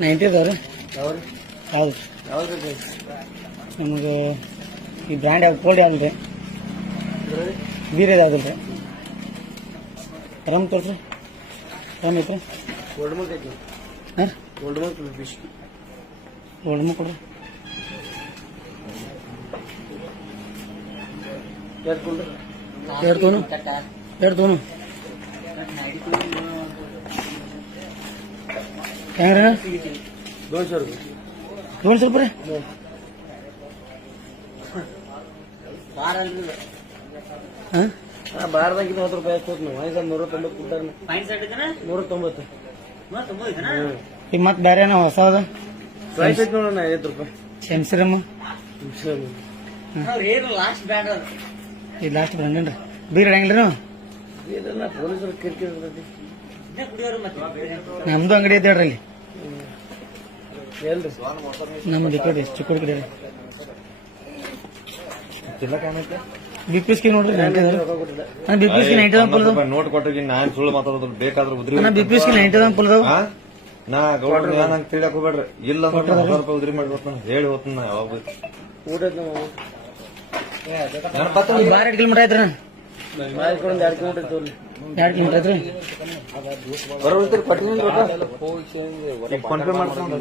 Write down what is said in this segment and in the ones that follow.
Ninety ಅದಾವ ರೀ ಹೌದು ನಮಗೆ ಈ ಬ್ರ್ಯಾಂಡ್ ಯಾವ್ದು? ಕೋಲ್ಡ್ ಯಾವ್ದು ರೀ? ಬೀರೇದು ಯಾವ್ದು ರೀ? ರಮ್ ಕೊಡ್ರಿ ರಮ್ ಐತ್ರಿ. ಗೋಲ್ಡ್ ಮಿಲ್ಕ್ ಐತಿ ಹಾಂ? ಗೋಲ್ಡ್ ಮಿಲ್ಕ್ ಗೋಲ್ಡ್ ಕೊಡ್ರಿ ಎರಡು ಕೊಂಡ್ರಿ. ಎರಡು ತೋನು ಎರಡು दोनों ಹೆಂಗ್ರಿ ದೋನ್ಸೆ ರೂಪಾಯಿ सौ ಸ್ವಲ್ಪ ರೀ. ಹಾಂ? रुपये ಹತ್ತು ರೂಪಾಯಿ ಹಾಕೋದು ನಾವು ಐದು ನೂರ ತೊಂಬತ್ತು ಕೊಟ್ಟಾರ ನೂರ ತೊಂಬತ್ತು ಈಗ ಮತ್ತೆ ಬೇರೆ ಏನೋ ಹೊಸ ಅದ? ನೋಡೋಣ ಐವತ್ತು ರೂಪಾಯಿ ಈ ಲಾಸ್ಟ್ ಬ್ರ್ಯಾಂಡ್ ಬೀರ್ ಹೆಂಗ್ರಿ ನೀವು ಇದೆಲ್ಲ ಪೊಲೀಸರು ಕಿರಿಕಿರಿ ಇರ್ತೈತಿ ನಮ್ದು ಅಂಗಡಿ ಐತೆ ಹೇಳ್ರಿ ಅಲ್ಲಿ. ಎಲ್ರಿ? ನಮ್ದು ಈ ಕಡೆ ಕಡೆ ಬಿ ಪಿ ಸ್ಕಿ ನೋಡ್ರಿ ನಾನು ಅದ ರೊಕ್ಕ ಕೊಟ್ಟಿಲ್ಲ ಅಣ್ಣ ಬಿ ಪಿ ಸ್ಕಿ ನೈಂಟಿ ಅದ ಪುಲ್ದು ನೋಟ್ ಕೊಟ್ಟಿಗೆ ನಾನ್ ಸುಳ್ಳು ಮಾತಾಡೋದು ಬೇಕಾದ್ರೆ ಉದ್ರಿ ಅಣ್ಣ ಬಿ ಪಿ ಸ್ಕಿ ನೈಂಟಿ ಅದ ಪುಲ್ದು ಹಾ? ನಾ ಗೌಡ್ರ ನಾನು ಹಂಗ ತಿಳಿಯಕ್ ಹೋಗ್ಬೇಡ್ರಿ. ಇಲ್ಲ ಅಂದ್ರೆ ನಾ ಹತ್ತು ರೂಪಾಯಿ ಉದ್ರಿ ಮಾಡಿ ಹೋಗ್ತಾನೆ ಹೇಳಿ ಹೋಗ್ತಾನ ನಾ ಯಾವಾಗ. ಊಟ ಬಾರ ಕಿಲೋಮೀಟರ್ ಐತ್ರಿ ಮಾಡ್ಕೊಂಡು ಎರಡು ಕಿಲೋಮೀಟರ್ ತೋರ್ಲಿ ಎರಡು ಕಿಲೋಮೀಟರ್ ಐತ್ರಿ ಬರೋದ್ರಿ ಕೊಟ್ಟಿನಿ ರೊಕ್ಕ ಈಗ ಫೋನ್ ಪೇ ಮಾಡ್ತಾನ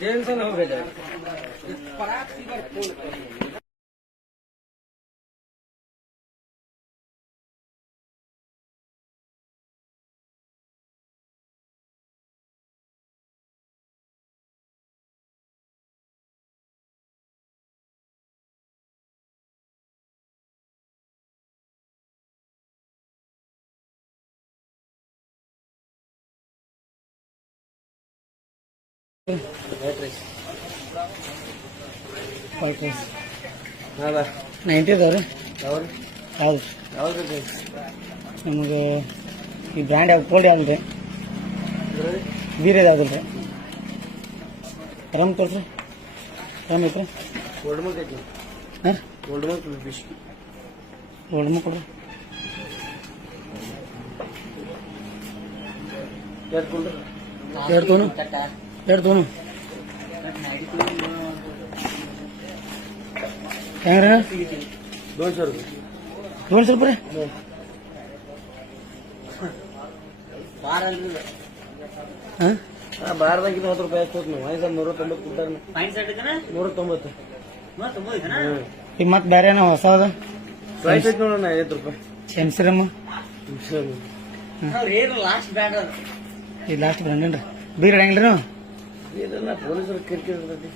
ಟೆನ್ಷನ್ ಹೋಗ್ಬೇಡ ವೈಟ್ ಹೌದಾ ನೈಂಟಿ ಅದಾವ ರೀ ಯಾವ್ರಿ ಯಾವ್ದು ಯಾವ್ದು ನಮಗೆ ಈ ಬ್ರ್ಯಾಂಡ್ ಯಾವ್ದು ಕೋಲ್ಡ್ ಯಾವ್ದು ರೀ? ಬೀರ್ ಯಾವ್ದು ರೀ? ರಮ್ ಕೊಡ್ರಿ. ರಮ್ ಐತ್ರಿ ಗೋಲ್ಡ್ ಮಿಲ್ಕ್ ಐತಿ. ಹಾಂ? ಗೋಲ್ಡ್ ಮಿಲ್ಕ್ ಫಿಶ್ ಗೋಲ್ಡ್ ಕೊಡ್ರಿ. ಎರಡು ಕೊಂಡ್ರಿ? ಎರಡು ಎರಡು ತೋನು. ಹೆಂಗ್ರಿ ದೋನ್ಸೆ ರೂಪಾಯಿ ತೊಗೊಂಡು ರೂಪಾಯಿ ರೀ ಹಾಂ? ಹಾಂ ಬಾರದಾಗ ರೂಪಾಯಿ ಹಾಕೋದು ನಾವು ಐದು ನೂರ ತೊಂಬತ್ತು ಕೊಟ್ಟಾರ ನೂರ ತೊಂಬತ್ತು ಹ್ಞೂ ಈಗ ಮತ್ತೆ ಬೇರೆ ಏನೋ ಹೊಸ ಅದ? ಪ್ರೈಸ್ ಐತಿ ನೋಡೋಣ ಐವತ್ತು ರೂಪಾಯಿ. ಶೆಮ್ಸಿರಮ್ ಸರಿ ಇದು ಲಾಸ್ಟ್ ಬ್ರ್ಯಾಂಡ್ ರೀ ಬೀರ್ ಹೆಂಗ್ರಿ ನೀವು? ಇದೆಲ್ಲ ಪೊಲೀಸರು ಕಿರಿಕಿರಿ ಇರ್ತೈತಿ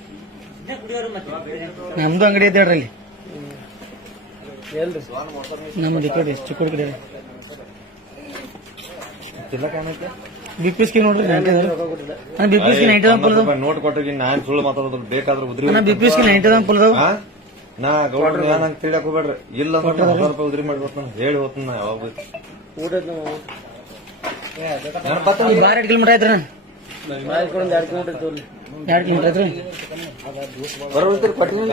ನಮ್ದು ಅಂಗಡಿ ಹೇಳ್ರಿ ಅಲ್ಲಿ ಎಲ್ರಿ ನಮ್ದು ಈ ಕಡೆ ಕಡೆ ಕಾಣೈತೆ ಬಿ ಪಿ ಸ್ಕಿ ನೋಡ್ರಿ ನೈಂಟಿ ಅದ ರೊಕ್ಕ ಕೊಟ್ಟಿಲ್ಲ ಅಣ್ಣ ಬಿ ಪಿ ಸ್ಕಿ ನೈಂಟಿ ಅದ ಪುಲ್ದು. ನೋಟ್ ಕೊಟ್ಟಿಗೆ ನಾನ್ ಸುಳ್ಳು ಮಾತಾಡೋದು ಬೇಕಾದ್ರೆ ಉದ್ರಿ ಬಿ ಪಿ ಸ್ಕಿ ನೈಂಟಿ ನಾ ಗೌಡ್ರ ನಾನು ಹಂಗ ತಿಳಿಯಕ್ ಹೋಗ್ಬೇಡ್ರಿ. ಇಲ್ಲ ಅಂದ್ರೆ ನಾ ಹತ್ತು ರೂಪಾಯಿ ಉದ್ರಿ ಮಾಡಿ ಹೋಗ್ತಾನೆ ಹೇಳಿ ಹೋಗ್ತಾನ ಯಾವಾಗ. ಊಟ ಬಾರ ಎರಡು ಕಿಲೋಮೀಟರ್ ಐತ್ರಿ ಬರೋದ್ರಿ ಕೊಟ್ಟಿನಿ